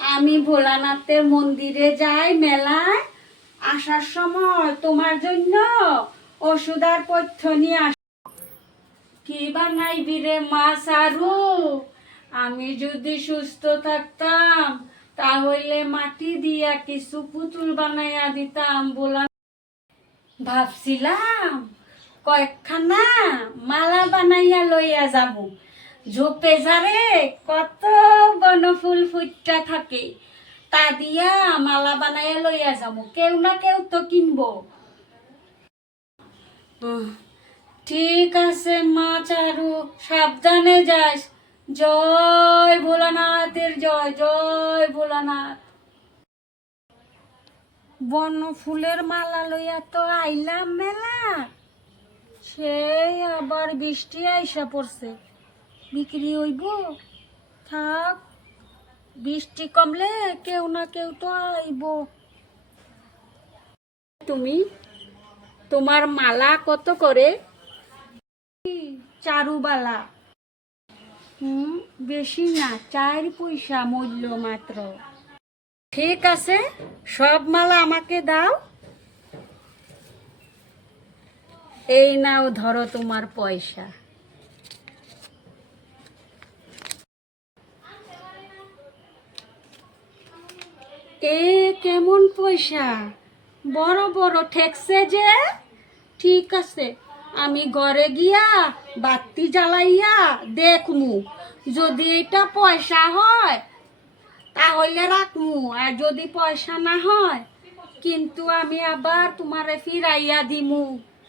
আমি ভোলানাথের মন্দিরে যাই মেলায়, আসার সময় তোমার জন্য ওষুধ আর পথ্য নিয়ে আস। কি বানাইবি রে মা সারু? আমি যদি সুস্থ থাকতাম তাহলে মাটি দিয়া কিছু পুতুল বানাইয়া দিতাম। বলা ভাবছিলাম কয়েকখানা মালা বানাইয়া লইয়া যাব। ঝোপে ঝাড়ে কত বনফুল ফুটটা থাকে, তা দিয়া মালা বানাইয়া লইয়া যাব, কেউ না কেউ তো কিনবো। ঠিক আছে মা চারু, সাবধানে যাস। জয় ভোলানাথের জয়, জয় ভোলানাথ। বন ফুলের মালা লইয়া তো আইলাম মেলা, সেই আবার বৃষ্টি আইসা পড়ছে। বিক্রি হইব? থাক, বৃষ্টি কমলে কেউ না কেউ তো আইব। তুমি তোমার মালা কত করে? চারুবালা। বেশি না, 4 পয়সা মূল্য মাত্র। ঠিক আছে, সব মালা আমাকে দাও। এই নাও, ধরো তোমার পয়সা। এ কেমন পয়সা, বড় বড় ঠেকছে যে। ঠিক আছে, আমি ঘরে গিয়া বাতি জ্বালাইয়া দেখমু, যদি এটা পয়সা হয় তাহলে রাখমু, আর যদি পয়সা না হয় কিন্তু আমি আবার তোমারে ফিরাইয়া দিমু।